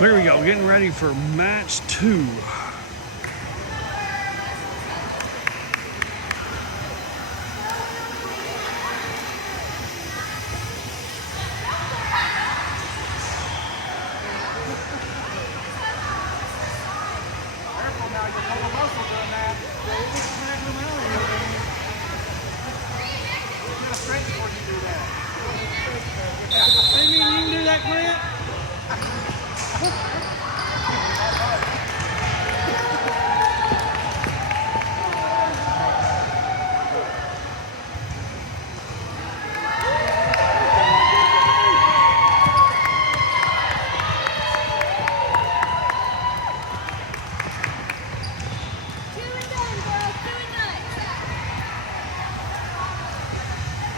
Here we go, getting ready for match 2. Hey, you can do that, Clint?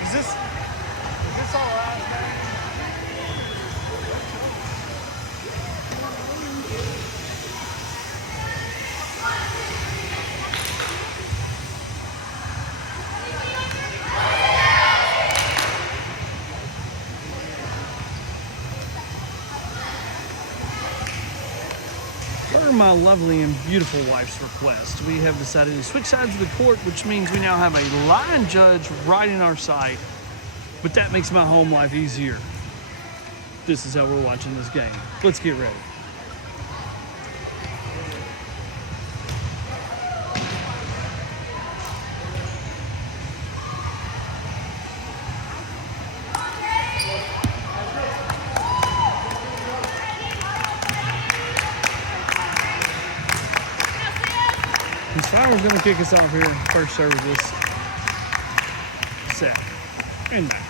Is this all right, man? Per my lovely and beautiful wife's request, we have decided to switch sides of the court, which means we now have a line judge right in our sight, but that makes my home life easier. This is how we're watching this game. Let's get ready. Miss Flower's going to kick us off here. First serve of this set and match.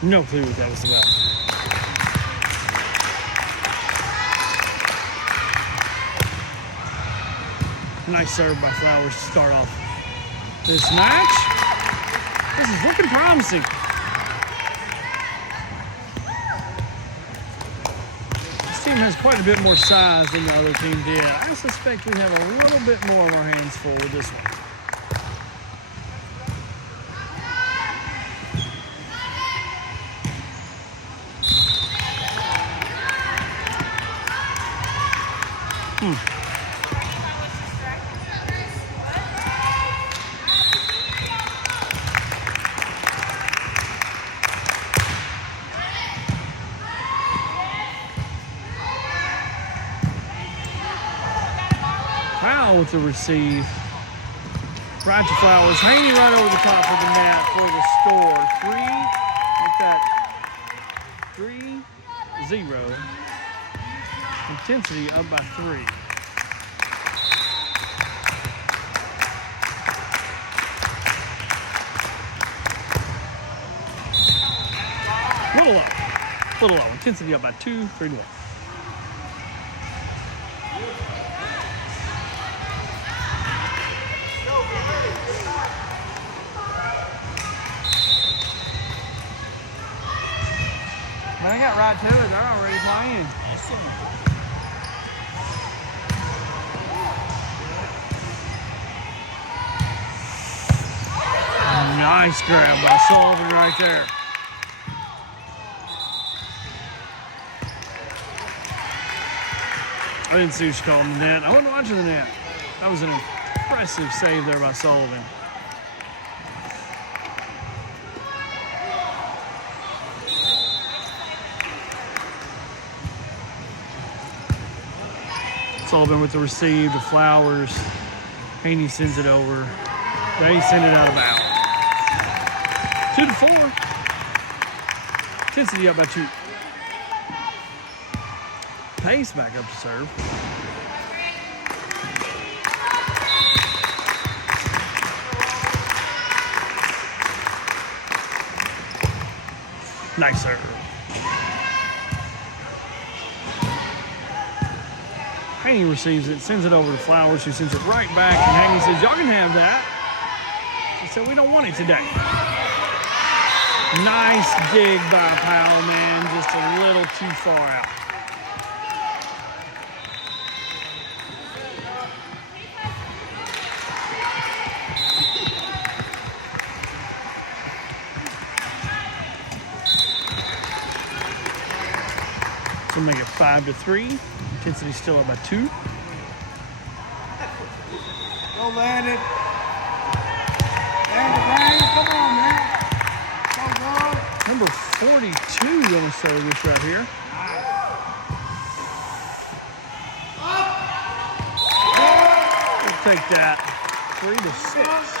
No clue what that was about. Nice serve by Flowers to start off this match. This is looking promising. This team has quite a bit more size than the other team did. I suspect we have a little bit more of our hands full with this one. Foul with the receive. Right to Flowers. Haney right over the top of the net for the score. 3-0. Intensity up by 3. Little low. Intensity up by 2, 3-1. They got right to it. They're already playing. Awesome. Nice grab by Sullivan right there. I didn't see who she called the net. I wasn't watching the net. That was an impressive save there by Sullivan. Sullivan with the receive to Flowers. Haney sends it over. They send it out of bounds. 2-4. Intensity up by 2. Pace back up to serve. Nice serve. Haney receives it, sends it over to Flowers, who sends it right back, and Haney says, y'all can have that. She said, we don't want it today. Nice dig by Powell, man, just a little too far out. So make it 5-3. Intensity still up by 2. Go land it. Land it, Ryan. Come on, man. Go, go. Number 42 gonna serve this right here. We'll take that 3-6.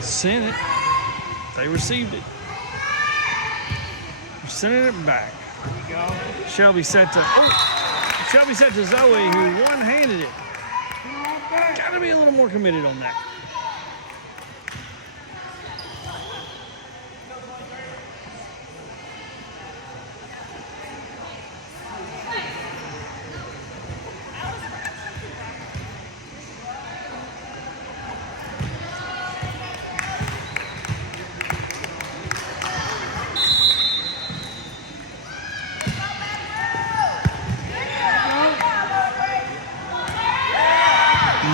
Sent it. They received it. We're sending it back. There you go. Shelby set to Zoe, who one-handed it. Got to be a little more committed on that.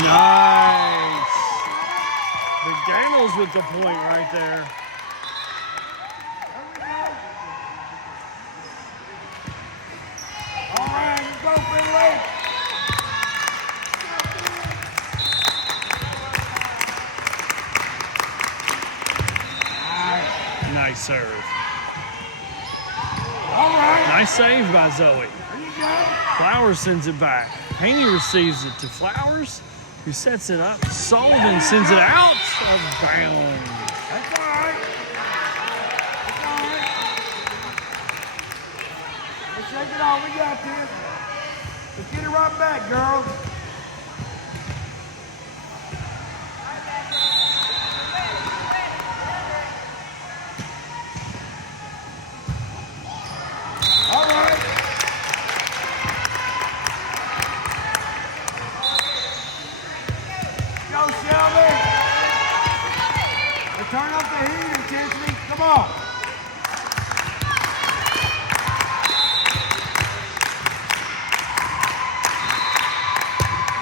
Nice. McDaniels with the point right there. All right, let's go, Finley. Nice serve. All right. Nice save by Zoe. There you go. Flowers sends it back. Haney receives it to Flowers, who sets it up. Sullivan sends it out of bounds. That's all right. That's all right. Let's shake it off. We got this. Let's get it right back, girls. All right. Go, Shelby. Let's turn up the heat intensity. Come on.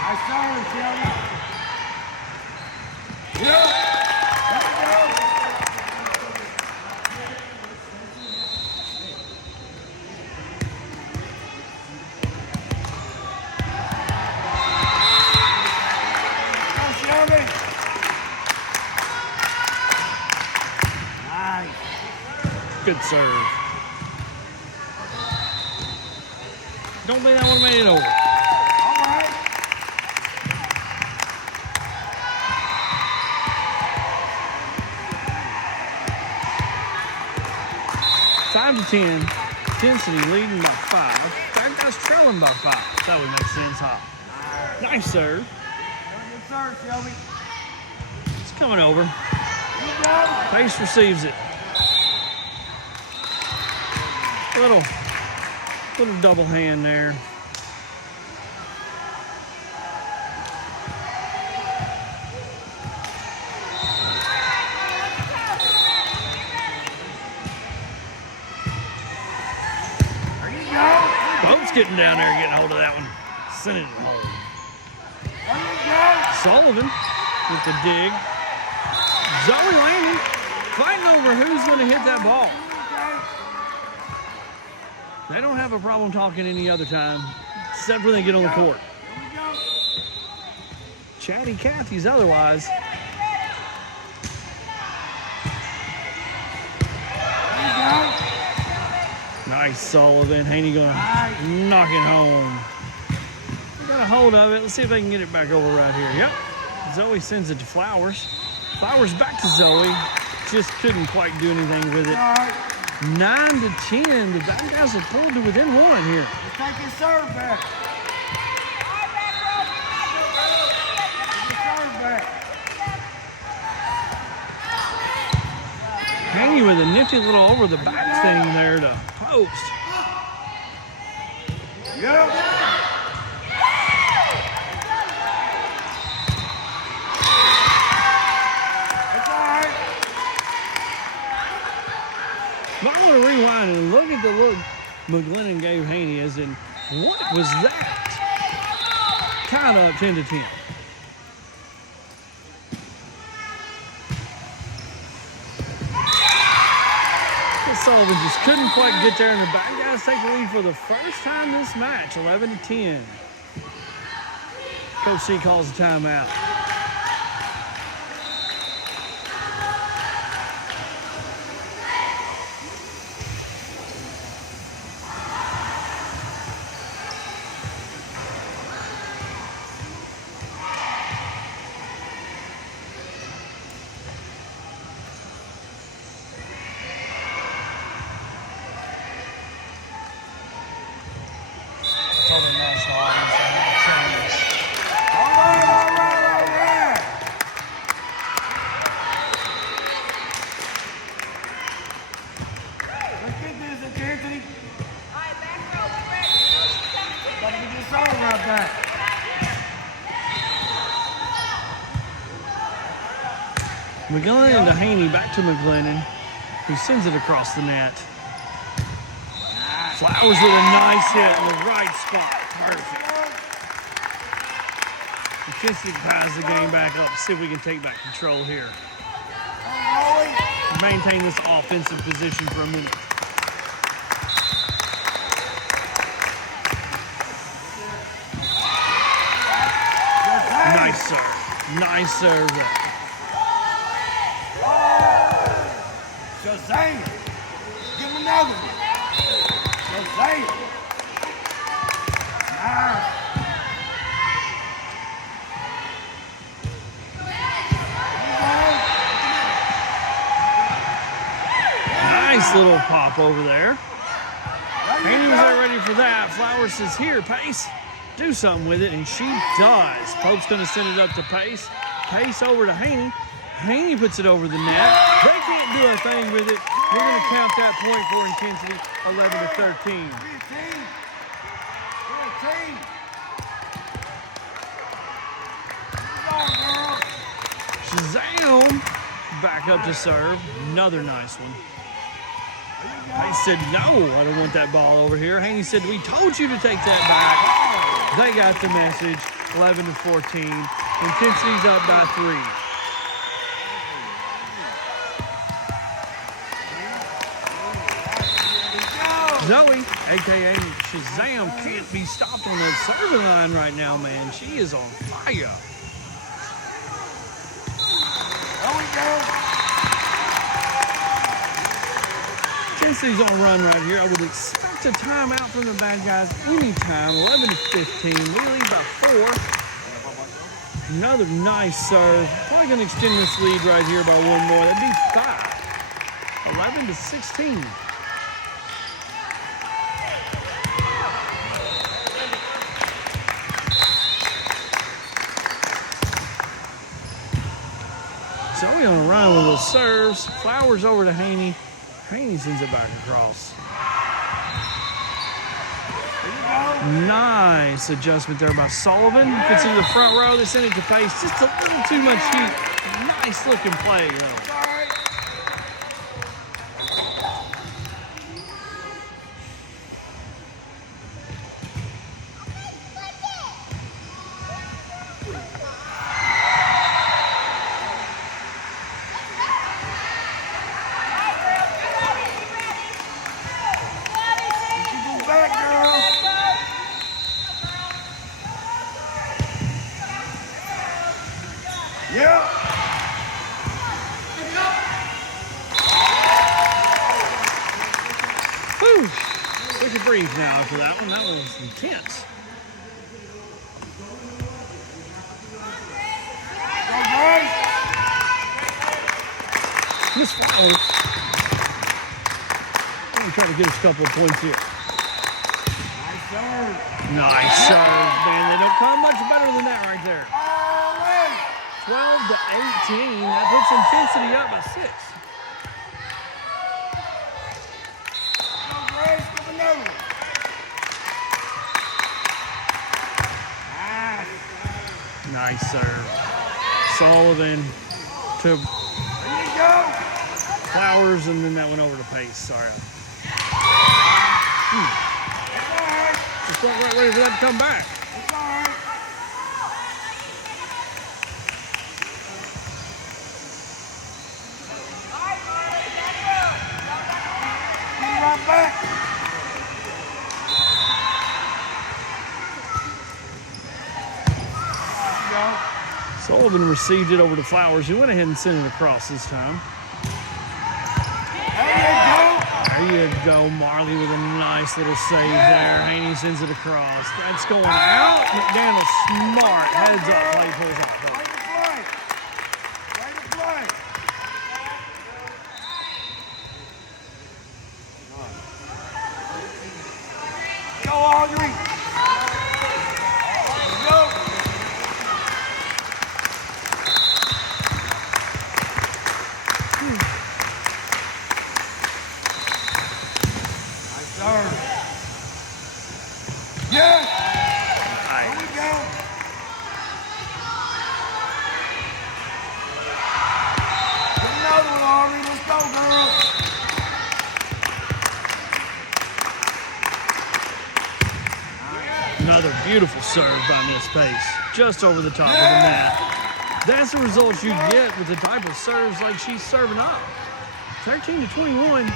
Nice service, Shelby. Yeah. There we go. Go, Shelby. Nice. Good serve. Don't think that one made it over. All right. 5-10. Intensity leading by 5. That guy's trailing by 5. That would make sense, huh? Nice serve. Good serve, Shelby. It's coming over. You got it. Pace receives it. Little double hand there. There you go. Boat's getting down there, getting a hold of that one. Sending it home. There you go. Sullivan with the dig. Zoe landing, fighting over who's going to hit that ball. They don't have a problem talking any other time, except when they get on the court. Here we go. Chatty Cathy's otherwise. There you go. Nice Sullivan. Haney going to knock it home. Got a hold of it. Let's see if they can get it back over right here. Yep. Zoe sends it to Flowers. Flowers back to Zoe. Just couldn't quite do anything with it. All right. 9-10. The bad guys have pulled to within one here. Just take his serve back. Take his serve back. Haney with a nifty little over the back thing there to post. Yep. That's all right. Might want to rewind and look at the look McGlennon gave Haney as in, what was that? Kind of up 10-10. Sullivan just couldn't quite get there, and the bad guys take the lead for the first time this match, 11-10. Coach C calls a timeout. Let's get this intensity. Gotta get this serve right back. McGlennon to Haney, back to McGlennon, who sends it across the net. Flowers with a nice hit in the right spot. Perfect. McKissick ties the game back up. See if we can take back control here. Maintain this offensive position for a minute. Nice serve. Nice serve there. Shazam! Give him another one. Shazam! Nice. Nice little pop over there. Haney was there ready for that. Flowers says, here, Pace, do something with it, and she does. Pope's going to send it up to Pace. Pace over to Haney. Haney puts it over the net. They can't do a thing with it. We're going to count that point for intensity, 11-13. Shazam! Back up to serve. Another nice one. Pace said, no, I don't want that ball over here. Haney said, we told you to take that back. They got the message, 11-14. Intensity's up by 3. Zoe, a.k.a. Shazam, can't be stopped on that serving line right now, man. She is on fire. There we go. Tennessee's on a run right here. I would expect a timeout from the bad guys anytime. 11-15. We lead by 4. Another nice serve. Probably going to extend this lead right here by one more. That'd be 5. 11-16. So we on a run with those serves. Flowers over to Haney. Haney sends it back across. Nice adjustment there by Sullivan. Gets into the front row. They send it to Pace. Just a little too much heat. Nice looking play, though. Yeah. Whew. We can breathe now after that one. That was intense. Miss Flowers. try to get us a couple of points here. Nice serve. Nice serve, man. They don't come much better than that right there. All in. 12 to 18. That puts intensity up by 6. Go, Grace. Give another one. Nice. Nice serve. Sullivan to There you go. Flowers, and then that went over to Pace. Sorry. That's all right. Just not ready for that to come back. That's all right. Get it right back. There you go. Sullivan received it over to Flowers. He went ahead and sent it across this time. There you go. There you go, Marley with a nice little save there. Haney sends it across. That's going out. McDaniel smart. Heads up play, pulls up play. Way to play. Way to play. Go, Audrey. Go. Nice serve. Yeah. There we go. Get another one, Audrey. Let's go, girl. Another beautiful serve by Miss Pace. Just over the top of the net. That's the results you get with the type of serves like she's serving up. 13 to 21.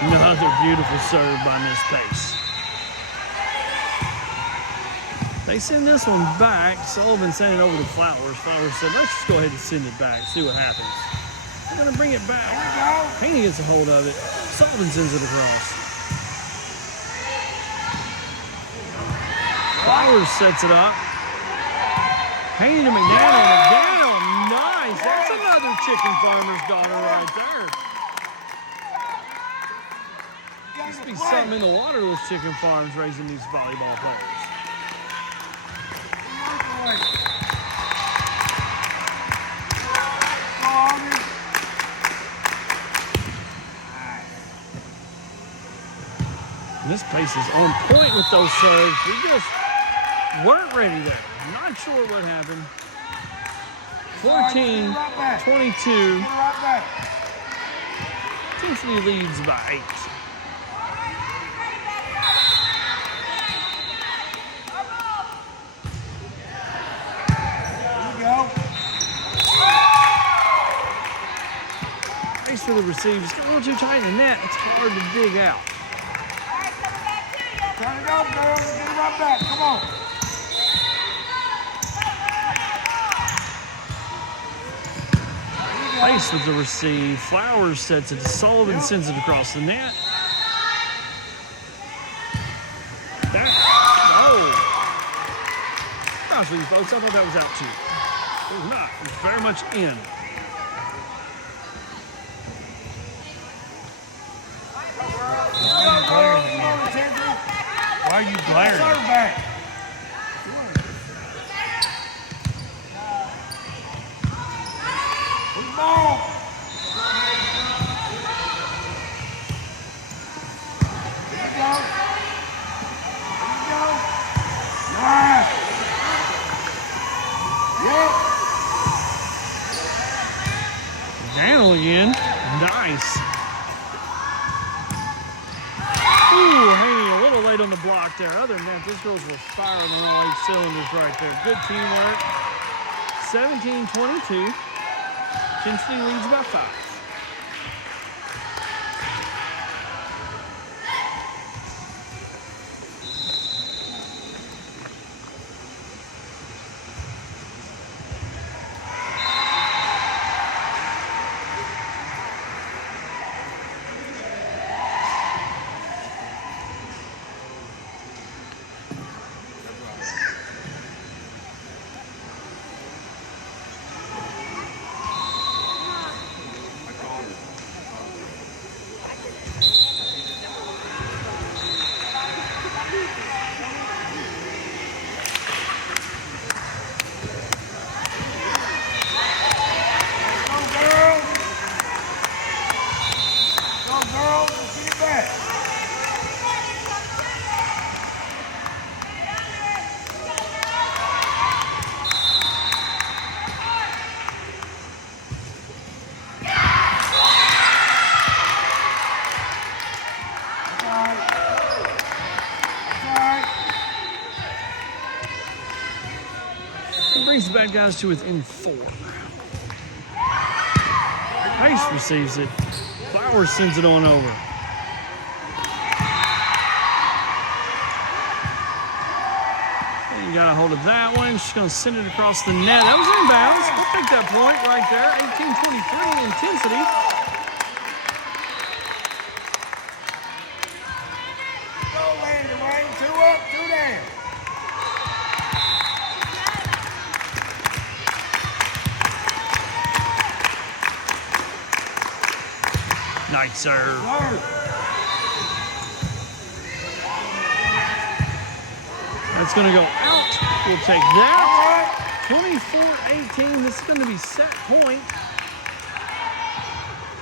Another beautiful serve by Miss Pace. They send this one back. Sullivan sent it over to Flowers. Flowers said, let's just go ahead and send it back, see what happens. We're going to bring it back. Haney gets a hold of it. Sullivan sends it across. Flowers sets it up. Haney to McDaniel. McDaniel, nice. That's another chicken farmer's daughter right there. Must be something in the water, those chicken farms raising these volleyball players. This Pace is on point with those serves. We just weren't ready there. Not sure what happened. 14, 22. Intensity leads by 8. Pace for the receive. Just get a little too tight in the net. It's hard to dig out. Turn it up, girls. Get it right back. Come on. Pace with the receive. Flowers sets it to Sullivan, sends it across the net. That, oh. Gosh, you folks, I thought that was out too. It was not. It was very much in. Why are you glaring? Serve back. Ball. There you go. There you go. Nice. Yep. Down again. Nice. Ooh, Haney a little late on the block there. Other than that, these girls were firing on all 8 cylinders right there. Good teamwork. 17-22. Intensity leads by 5. brings the bad guys to within 4. Pace receives it. Flowers sends it on over. And you got a hold of that one. She's going to send it across the net. That was inbounds. We'll take that point right there. 18-23 intensity. Go, Landon Wayne. 2 up, 2 down. Nice serve. That's going to go out. We'll take that. 24-18. This is going to be set point.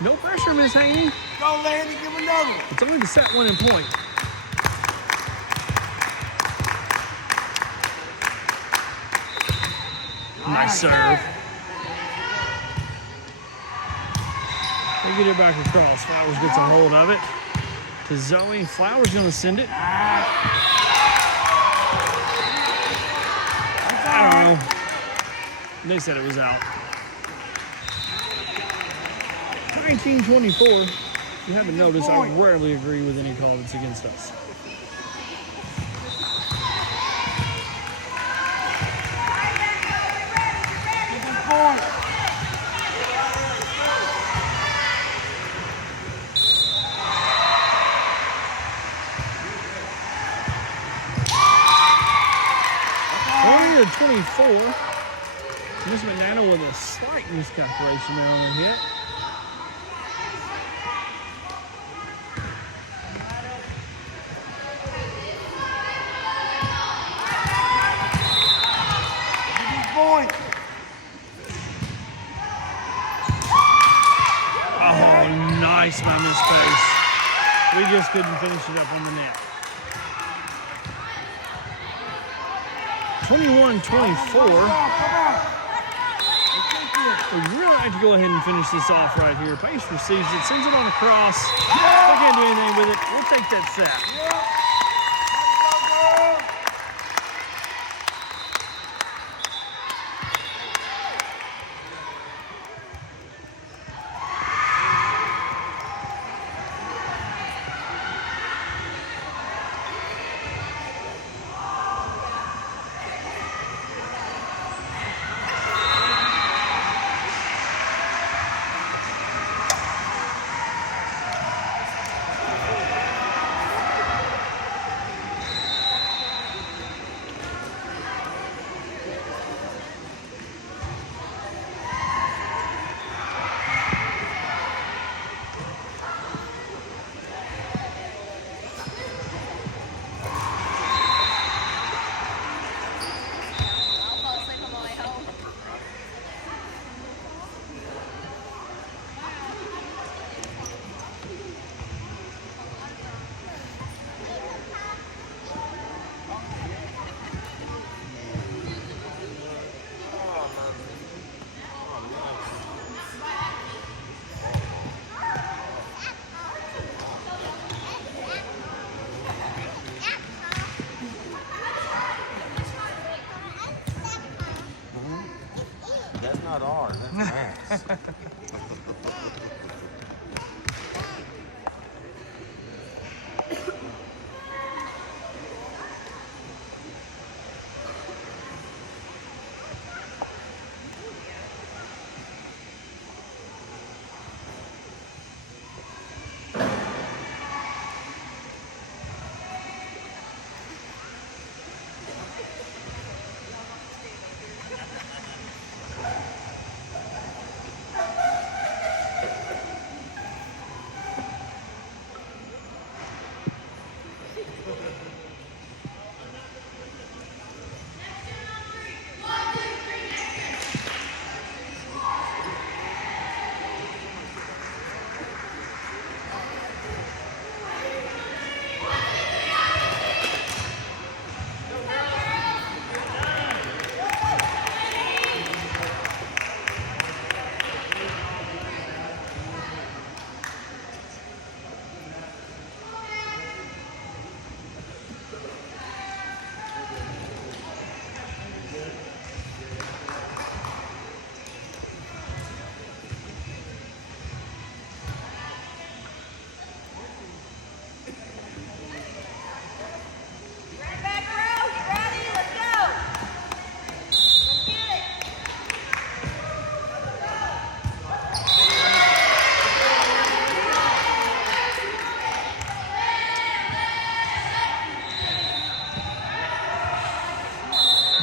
No pressure, Miss Haney. Go, Landon. Give him another. It's only the set one and point. Nice serve. They get it back across. Flowers gets a hold of it to Zoe. Flowers going to send it. I don't know. They said it was out. 19-24. If you haven't noticed, I rarely agree with any call that's against us. Point. To 24. Miss McNana with a slight miscalculation there on her hit. Point. Oh, nice by Miss Pace. We just couldn't finish it up on the net. 21-24. We really like to go ahead and finish this off right here. Pace receives it, sends it on across. We can't do anything with it. We'll take that set.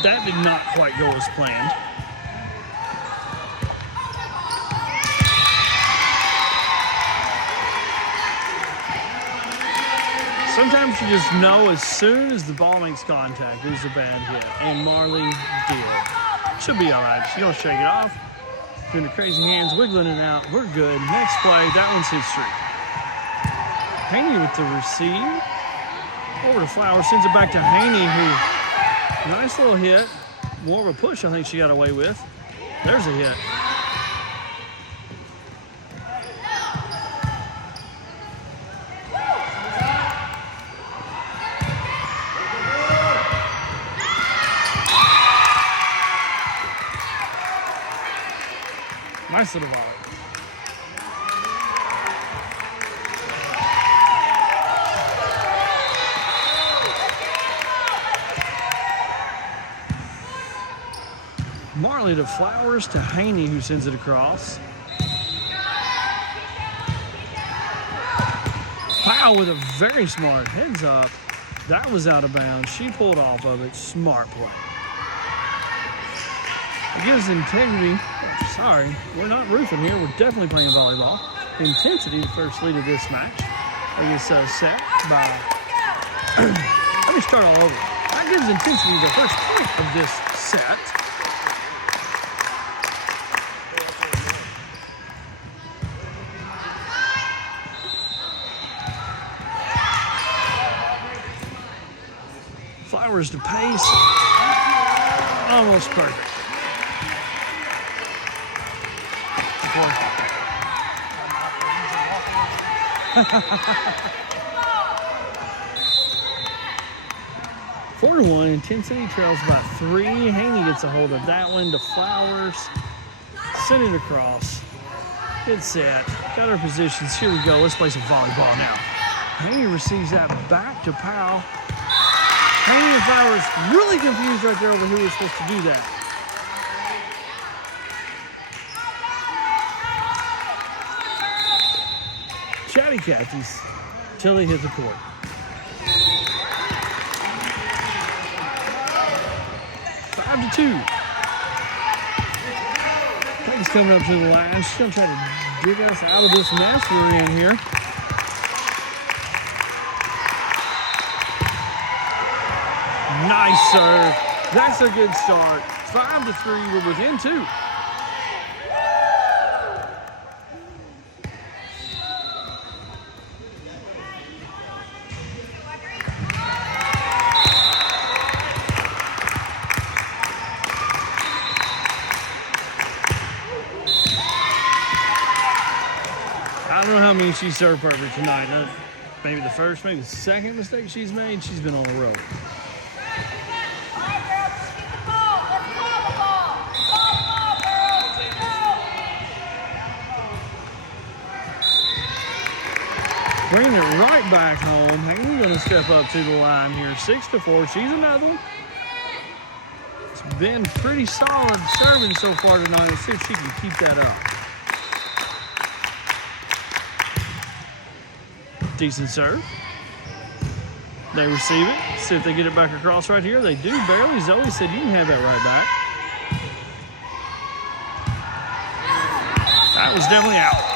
That did not quite go as planned. Sometimes you just know as soon as the ball makes contact, it was a bad hit. And Marley did. She'll be all right. She's going to shake it off. Doing the crazy hands, wiggling it out. We're good. Next play, that one's history. Haney with the receive. Over to Flowers, sends it back to Haney, who, nice little hit. More of a push, I think she got away with. There's a hit. Nice little volley. Marley to Flowers to Haney, who sends it across. Powell with a very smart heads up. That was out of bounds. She pulled off of it. Smart play. It gives integrity. Sorry, we're not roofing here. We're definitely playing volleyball. Intensity, the first lead of this match. It gets set by. Let me start all over. That gives intensity the first point of this set. Flowers to pace. Almost perfect. 4-1, intensity trails by 3. Haney gets a hold of that one to Flowers. Send it across. Good set. Got our positions. Here we go. Let's play some volleyball now. Haney receives that back to Powell. Haney and Flowers really confused right there over who was supposed to do that. Chatty Cathy's till they hit the court. Five to 2. Peggy's coming up to the line. She's going to try to dig us out of this mess we're in here. Nice serve. That's a good start. 5 to 3. We're within 2. I don't know how many she served perfect tonight. Maybe the first, maybe the second mistake she's made. She's been on a roll. Bringing it right back home. Haney going to step up to the line here. 6 to 4. She's another one. It's been pretty solid serving so far tonight. Let's see if she can keep that up. Decent serve. They receive it. See if they get it back across right here. They do barely. Zoe said you can have that right back. That was definitely out.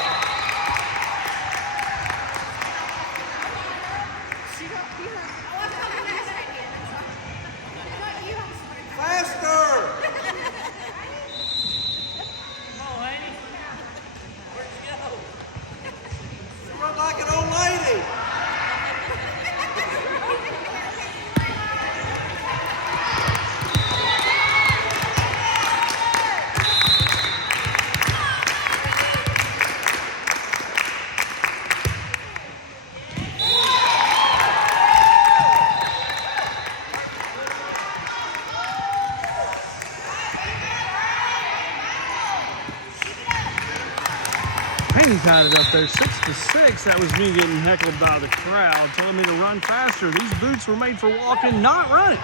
Haney tied it up there, 6 to 6. That was me getting heckled by the crowd, telling me to run faster. These boots were made for walking, not running.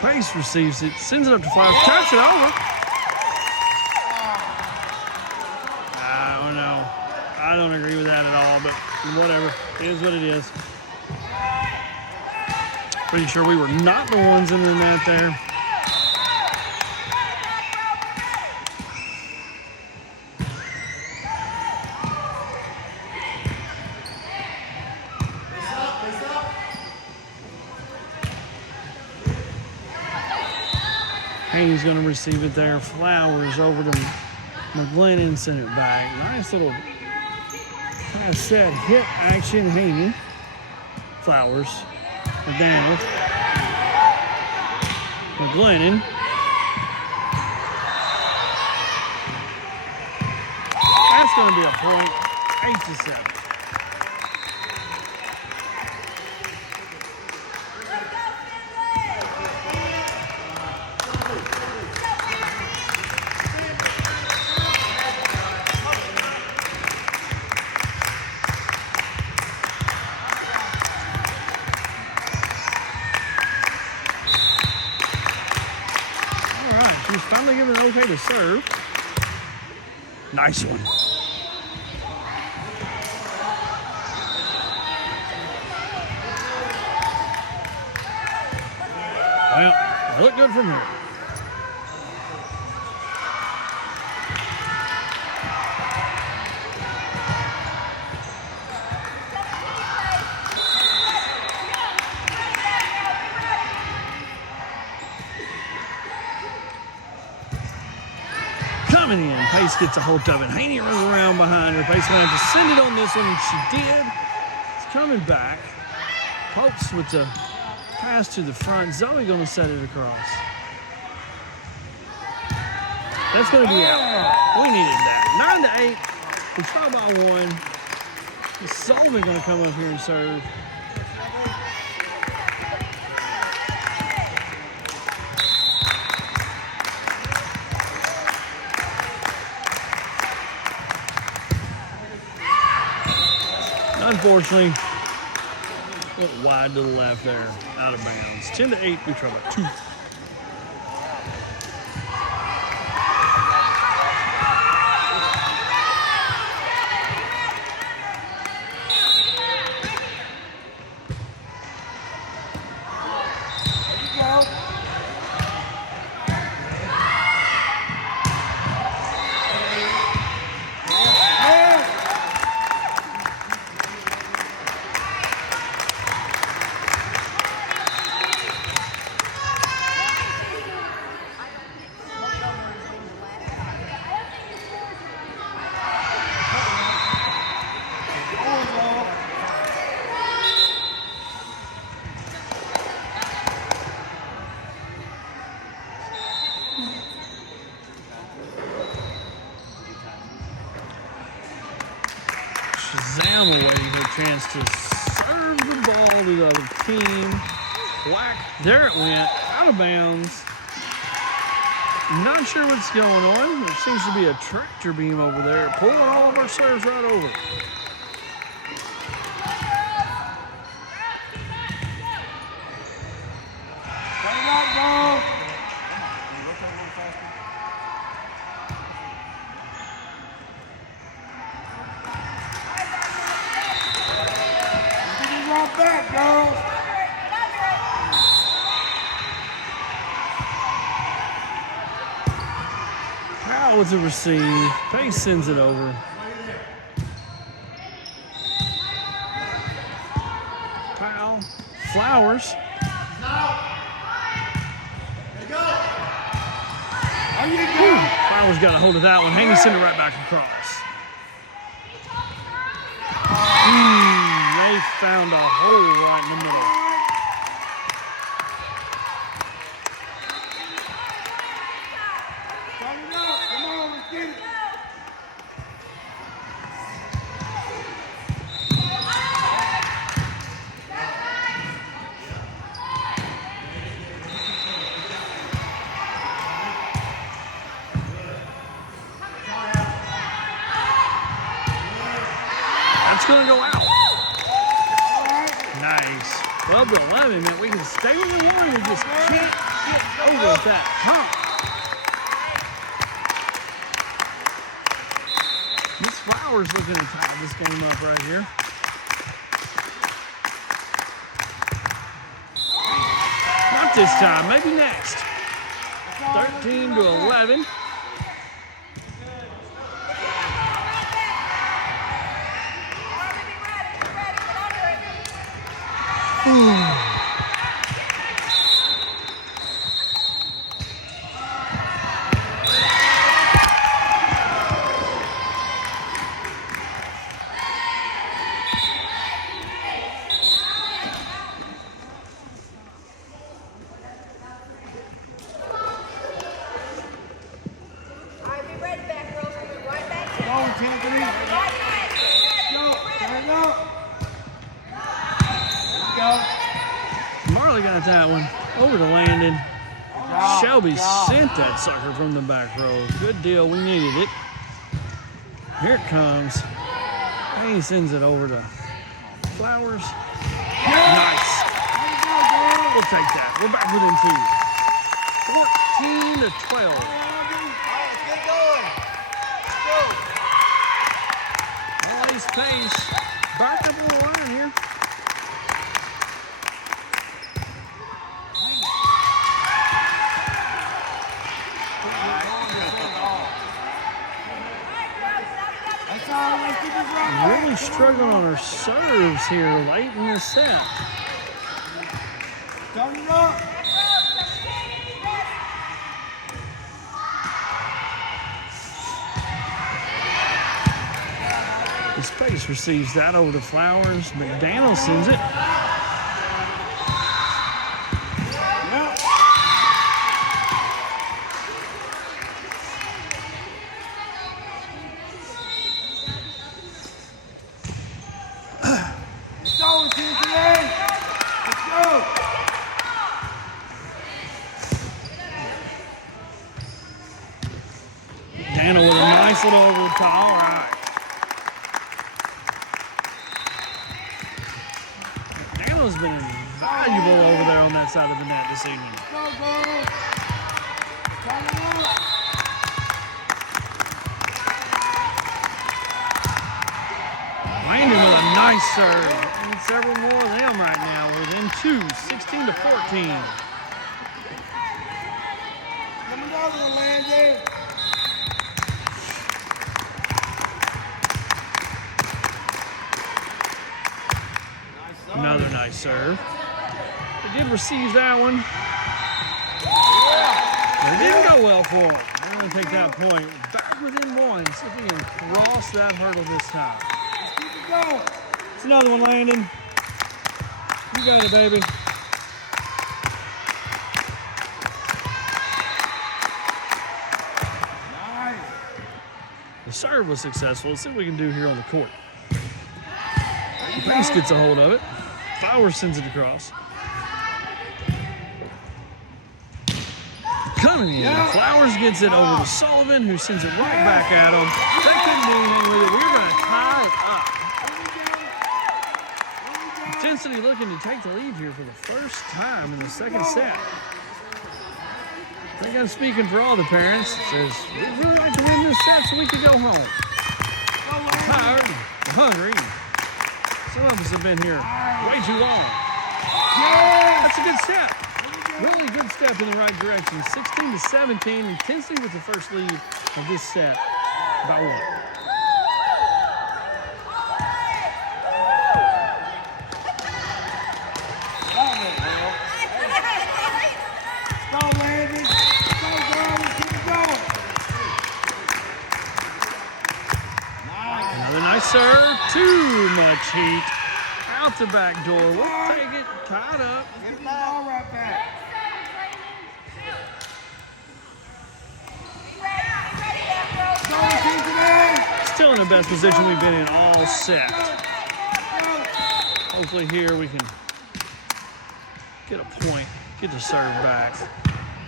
Pace receives it, sends it up to Flowers, taps it over. I don't know. I don't agree with that at all, but whatever. It is what it is. Pretty sure we were not the ones in the net there. Haynes going to receive it there. Flowers over to McGlennon, send it back. Nice little pass set, hit action. Haney. Flowers. McDaniels. McGlennon. That's going to be a point. 8-7. He's finally given it okay to serve. Nice one. Well, they look good from here. Coming in, Pace gets a hold of it. Haney runs around behind her. Pace going to have to send it on this one, and she did. It's coming back. Popes with the pass to the front. Zoe going to set it across. That's going to be out. We needed that. 9-8. We try by one. Sullivan going to come up here and serve. Unfortunately, went wide to the left there, out of bounds. 10-8, we trail by 2. Shazam awaiting her chance to serve the ball to the other team. Whack. There it went. Out of bounds. Not sure what's going on. There seems to be a tractor beam over there, pulling all of our serves right over. Back, girls. Powell with the receive. Pace sends it over. Powell. Flowers. Flowers got a hold of that one. Haney sent it right back across. They found a hole right in the middle. Come on, let's get it. It's going to go out. All right. Nice. 12 to 11, man. We can stay with the one. We just can't get over that hump. Miss Flowers looking to tie this game up right here. Not this time. Maybe next. 13 to 11. Go, Tiffany. Go. There you go. Let's go. Marley got that one over to Landon. job, Shelby good job. sent that sucker from the back row. Good deal. We needed it. Here it comes. And he sends it over to Flowers. Nice. We'll take that. We're back within 2. 14 to 12. Get going. Nice pace. Back up on the line here. That's all. Let's keep this right. Really struggling on her serves here late in the set. Turn it up. The space receives that over to Flowers. McDaniel sends it. Yep. Let's go, Tiffany. Let's go. Daniel with a nice little over the top. All right. Daniel's been valuable over there on that side of the net this evening. Go, girl. Turn it up. Landon with a nice serve. And several more of them right now. Within 2, 16 to 14. Let me go, little Landon. Another nice serve. They did receive that one. But it didn't go well for him. They're going to take that point. Back within 1. See if he can cross that hurdle this time. Let's keep it going. It's another one, Landon. You got it, baby. Nice. The serve was successful. Let's see what we can do here on the court. Pace gets a hold of it. Flowers sends it across. Coming in. Yeah. Flowers gets it over to Sullivan, who sends it right back at him. They couldn't do anything with it. We're going to tie it up. Intensity looking to take the lead here for the first time in the second set. I think I'm speaking for all the parents. Says, we'd really like to win this set so we could go home. Tired, hungry. Some of us have been here way too long. That's a good step. Really good step in the right direction. 16 to 17. Intensity with the first lead of this set by 1. Go, Landon. Go, girl. Let's keep it going. Nice. Another nice serve. Too much heat. Out the back door. We'll take it. Tied up. Get the ball right back. Go, Tiffany. Still in the best position we've been in all set. Go. Hopefully here we can get a point. Get the serve back.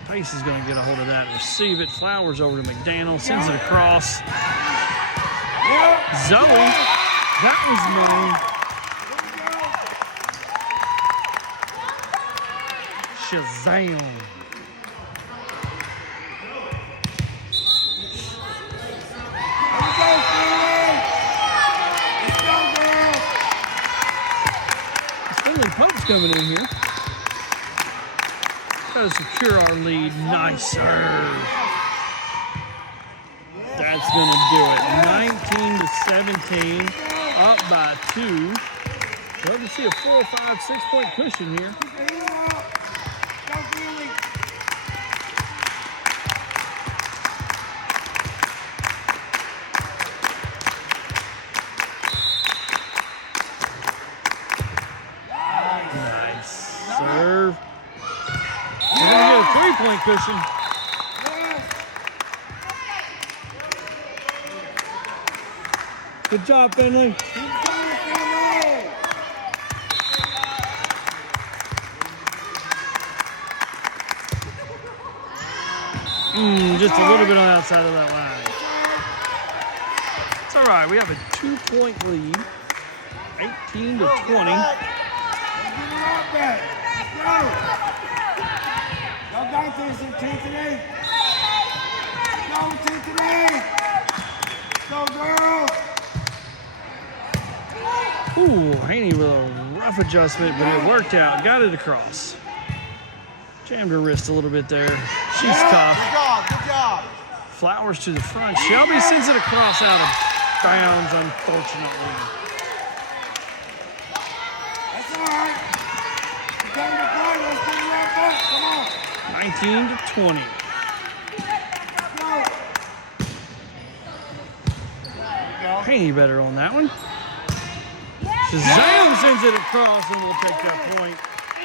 Pace is going to get a hold of that and receive it. Flowers over to McDaniel. Sends it across. Yep. Zoe That was mine. Shazam. Finley Pope's coming in here. Try to secure our lead. Nice serve. That's going to do it. 19-17, up by 2. Love to see a 4, 5, 6 point cushion here. Nice serve. We're going to get a 3 point cushion. Good job, Finley. Just a little bit on the outside of that line. It's all right. We have a 2 point lead, 18-20. Y'all got this in 10 today. Go 10 today. Go, girls. Ooh, Haney with a rough adjustment, but it worked out. Got it across. Jammed her wrist a little bit there. She's tough. Good job. Flowers to the front. Shelby sends it across out of bounds, unfortunately. That's all right. You got to play. Let's put it right back. Come on. 19-20. Haney better on that one. Shazam sends it across, and we'll take that point.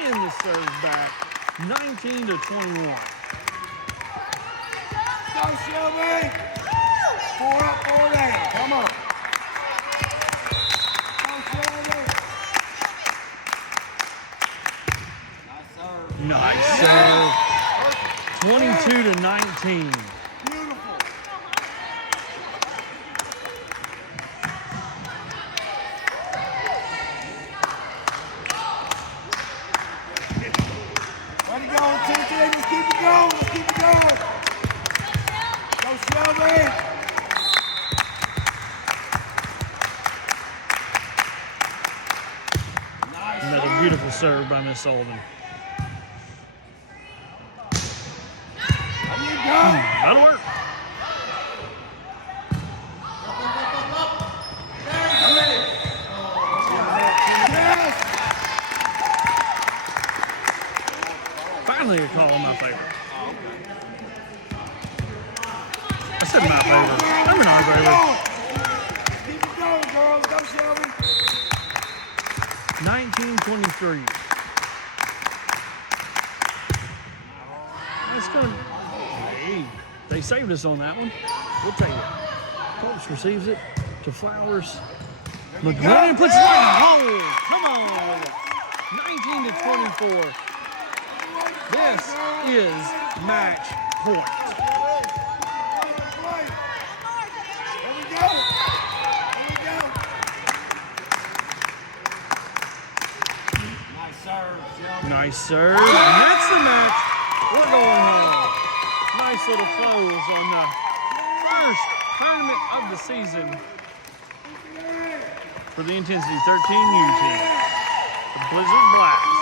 And the serve's back. 19-21. Go, Shelby. 4 up, 4 down. Come on. Go, Shelby. Nice serve. 22-19. Beautiful. Way to go, Tim. Let's keep it going. Let's keep it going. Go, Shelby. Nice. Another beautiful serve by Miss Sullivan. There you go. That'll work. Yes. Finally a call in my favor. I said my favor. I'm in our favor. Keep it going, girls. Go, Shelby. 19-23. That's good. Hey, they saved us on that one. We'll take it. Pops receives it to Flowers. McGlennon puts it in the hole. Come on with it. 19-24. This is match point. There we go. There we go. Nice serve, Shelby. Nice serve. And that's the match. We're going home. Nice little close on the first tournament of the season for the Intensity 13U team. The Blizzard Blacks.